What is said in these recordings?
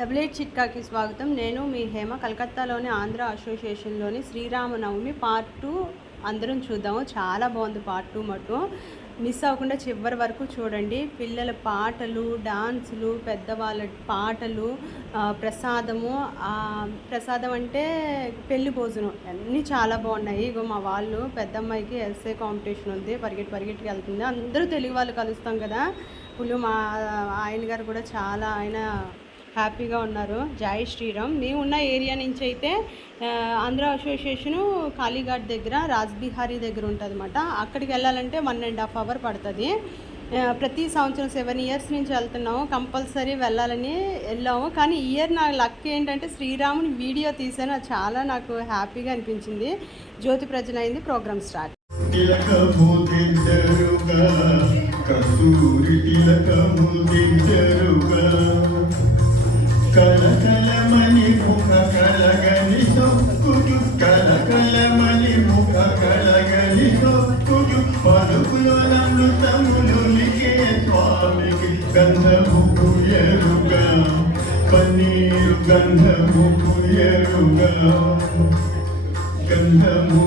Double eight చిట్కాకి స్వాగతం. నేను మీ హేమ. కలకత్తాలోని ఆంధ్ర అసోసియేషన్లోని శ్రీరామనవమి పార్ట్ టూ అందరం చూద్దాము. చాలా బాగుంది పార్ట్ టూ మటు మిస్ అవ్వకుండా చివరి వరకు చూడండి. పిల్లల పాటలు డాన్సులు పెద్దవాళ్ళ పాటలు ప్రసాదము. ప్రసాదం అంటే పెళ్ళి భోజనం. అన్నీ చాలా బాగున్నాయి. ఇగో మా వాళ్ళు పెద్దమ్మాయికి ఎస్ఏ కాంపిటీషన్ ఉంది. పరిగెట్టి పరిగెట్టుకు వెళ్తుంది. అందరూ తెలుగు వాళ్ళు కలుస్తాం కదా. ఇప్పుడు మా ఆయన గారు కూడా చాలా ఆయన హ్యాపీగా ఉన్నారు. జై శ్రీరామ్. మేము ఉన్న ఏరియా నుంచి అయితే ఆంధ్ర అసోసియేషను కాళీఘాట్ దగ్గర రాజ్బిహారీ దగ్గర ఉంటుంది అనమాట అక్కడికి వెళ్ళాలంటే వన్ అండ్ హాఫ్ అవర్ పడుతుంది. ప్రతి సంవత్సరం సెవెన్ ఇయర్స్ నుంచి వెళ్తున్నాము. కంపల్సరీ వెళ్ళాలని వెళ్ళాము. కానీ ఈ ఇయర్ నా లక్ ఏంటంటే శ్రీరాముని వీడియో తీసాను. అది చాలా నాకు హ్యాపీగా అనిపించింది. జ్యోతి ప్రజలైంది ప్రోగ్రామ్ స్టార్ట్. కస్తూరి తిలకము కలకలమని ముఖ కలగని సొక్కుడు కలకలమని ముఖ కలగని సొక్కుడు పలుకులో నన్ను తములు లిఖే స్వామికి గంధము ఎరుగా పన్నీరు గంధము ఎరుగా గంధము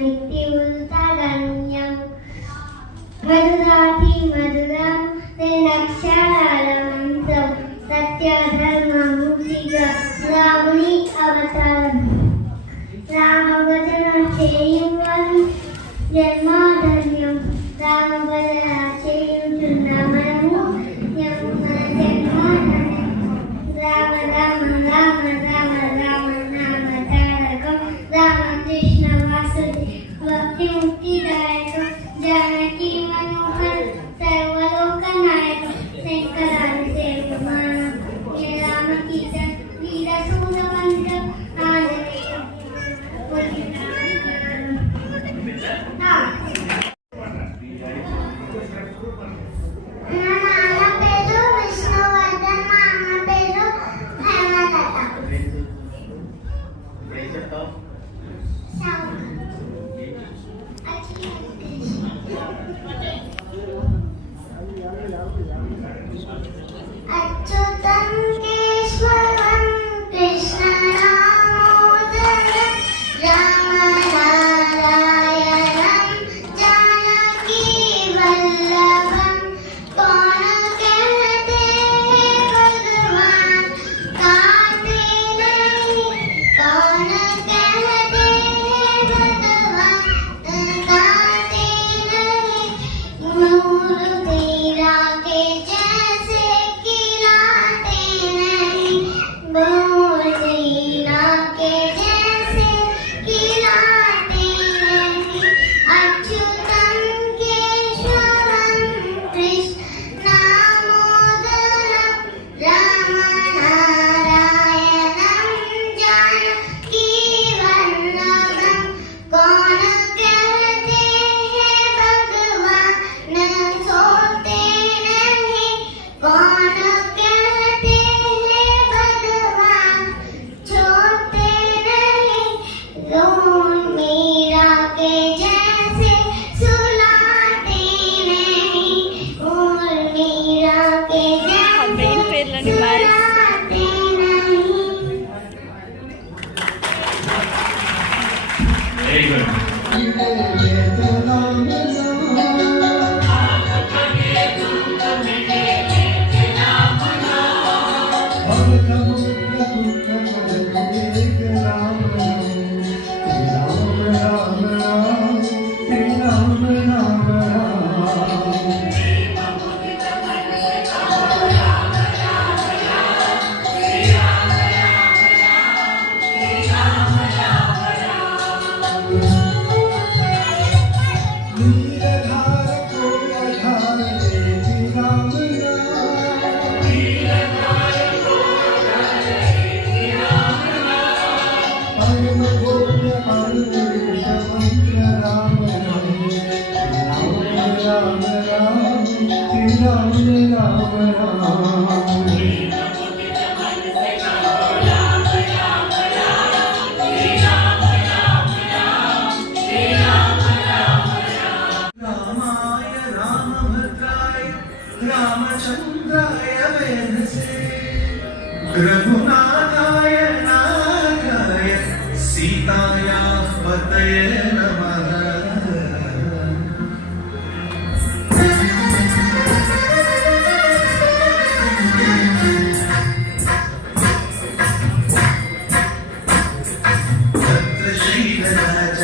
നിത്യവും തടഞ്ഞം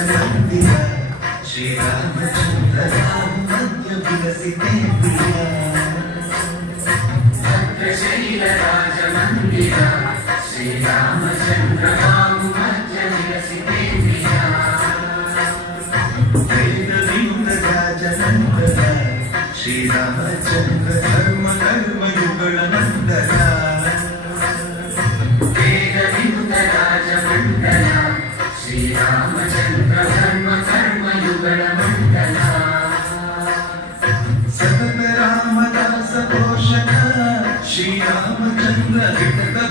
Shri Ramachandra Ramachandra Ramachandra Ramachandra Ram Yeah.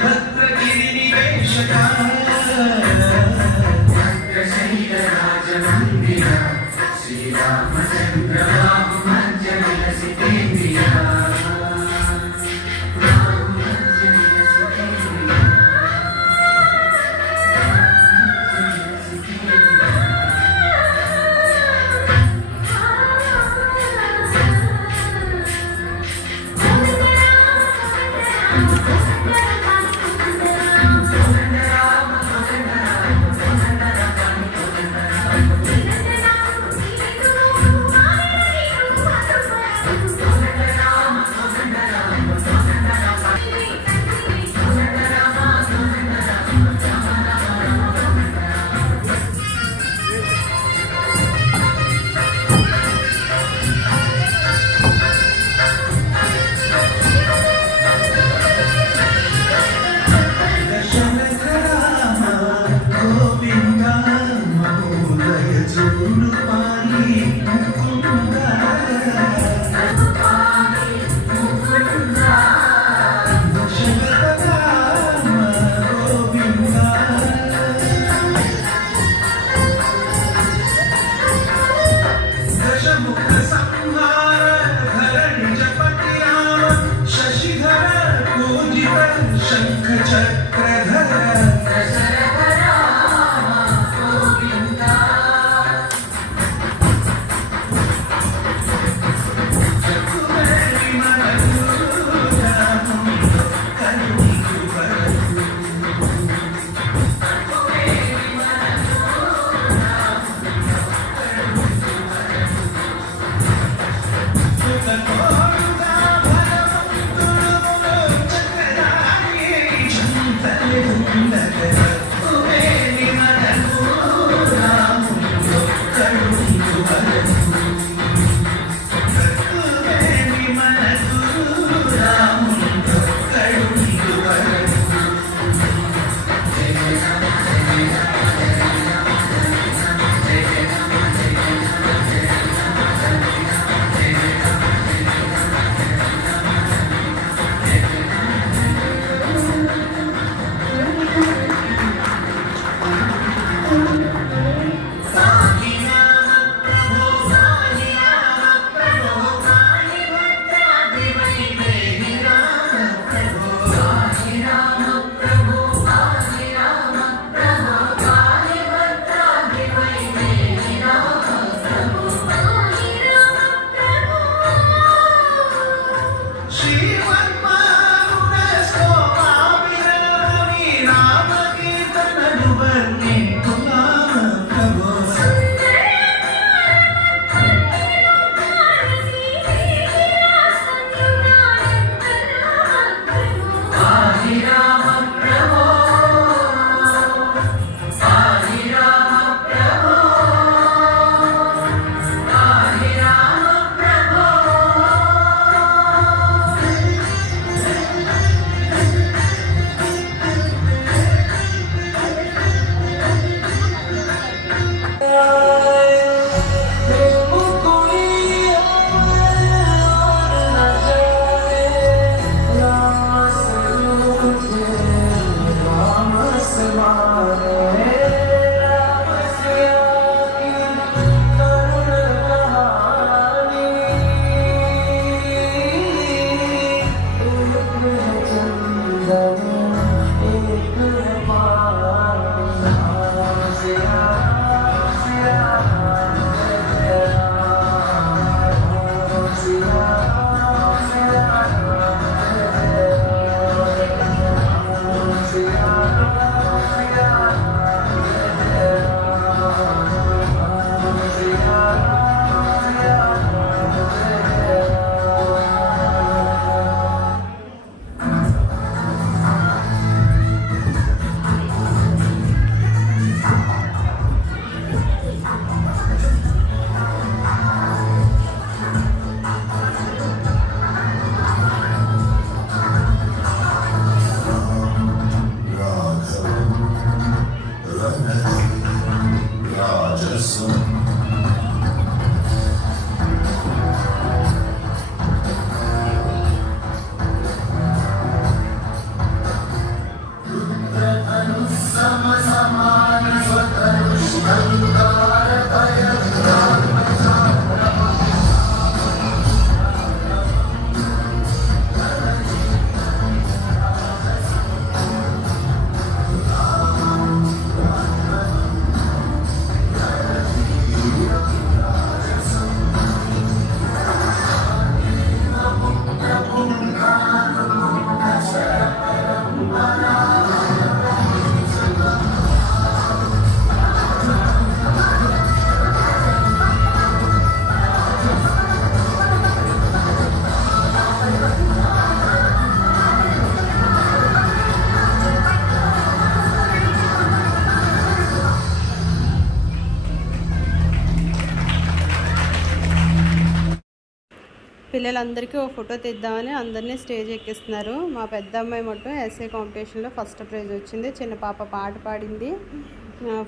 పిల్లలందరికీ ఓ ఫోటో తీద్దామని అందరినీ స్టేజ్ ఎక్కిస్తున్నారు. మా పెద్ద అమ్మాయి మొత్తం ఎస్ఏ కాంపిటీషన్లో ఫస్ట్ ప్రైజ్ వచ్చింది. చిన్న పాప పాట పాడింది.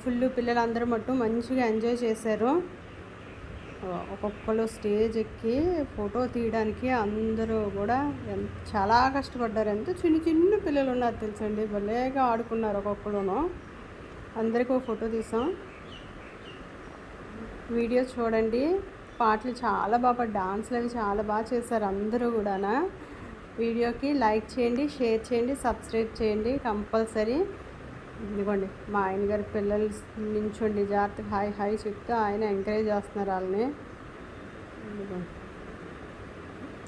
ఫుల్ పిల్లలందరూ మొత్తం మంచిగా ఎంజాయ్ చేశారు. ఒక్కొక్కరు స్టేజ్ ఎక్కి ఫోటో తీయడానికి అందరూ కూడా చాలా కష్టపడ్డారు. ఎంత చిన్న చిన్న పిల్లలు ఉన్నారు తెలుసండి. భలేగా ఆడుకున్నారు ఒక్కొక్కరును. అందరికీ ఒక ఫోటో తీసాం. వీడియో చూడండి. పాటలు చాలా బాగా డాన్స్లు అవి చాలా బాగా చేశారు అందరూ కూడా వీడియోకి లైక్ చేయండి షేర్ చేయండి సబ్స్క్రైబ్ చేయండి కంపల్సరీ. ఇదిగోండి మా ఆయన గారి పిల్లలు నించోండి జాగ్రత్తగా హాయ్ హాయ్ చెప్తూ ఆయన ఎంకరేజ్ చేస్తున్నారు వాళ్ళని.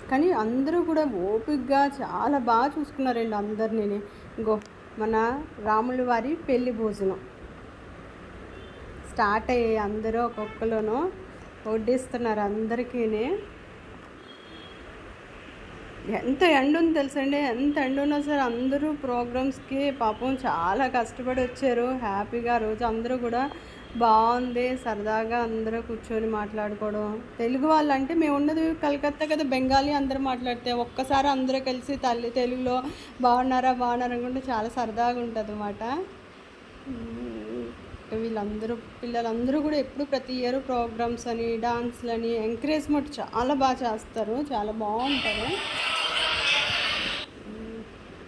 కానీ అందరూ కూడా ఓపిక్గా చాలా బాగా చూసుకున్నారండి అందరినీ. ఇంకో మన రాముల వారి పెళ్ళి భోజనం. స్టార్ట్ అయ్యాయి అందరూ ఒక్కొక్కలోనూ. వడ్డిస్తున్నారు అందరికీ ఎంత ఎండ ఉంది తెలుసండి ఎంత ఎండ ఉన్నా సరే అందరూ ప్రోగ్రామ్స్కి పాపం చాలా కష్టపడి వచ్చారు. హ్యాపీగా రోజు అందరూ కూడా బాగుంది సరదాగా అందరూ కూర్చొని మాట్లాడుకోవడం. తెలుగు వాళ్ళు అంటే మేము ఉన్నది కలకత్తా కదా బెంగాలీ అందరూ మాట్లాడితే ఒక్కసారి అందరూ కలిసి తల్లి తెలుగులో బాగున్నారా బాగున్నారా అనుకుంటే చాలా సరదాగా ఉంటుంది అన్నమాట వీళ్ళందరూ పిల్లలందరూ కూడా ఎప్పుడు ప్రతి ఇయర్ ప్రోగ్రామ్స్ అని డాన్స్లని ఎంకరేజ్మెంట్ చాలా బాగా చేస్తారు. చాలా బాగుంటారు.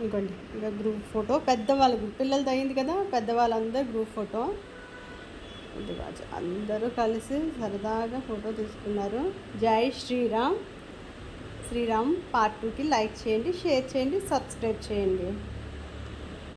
ఇంకోండి. ఇక గ్రూప్ ఫోటో పెద్దవాళ్ళ పిల్లలది అయింది కదా పెద్దవాళ్ళందరూ గ్రూప్ ఫోటో ఇదిగో అందరూ కలిసి సరదాగా ఫోటో తీసుకున్నారు. జై శ్రీరామ్. శ్రీరామ్ పార్ట్ టూకి లైక్ చేయండి షేర్ చేయండి సబ్స్క్రైబ్ చేయండి.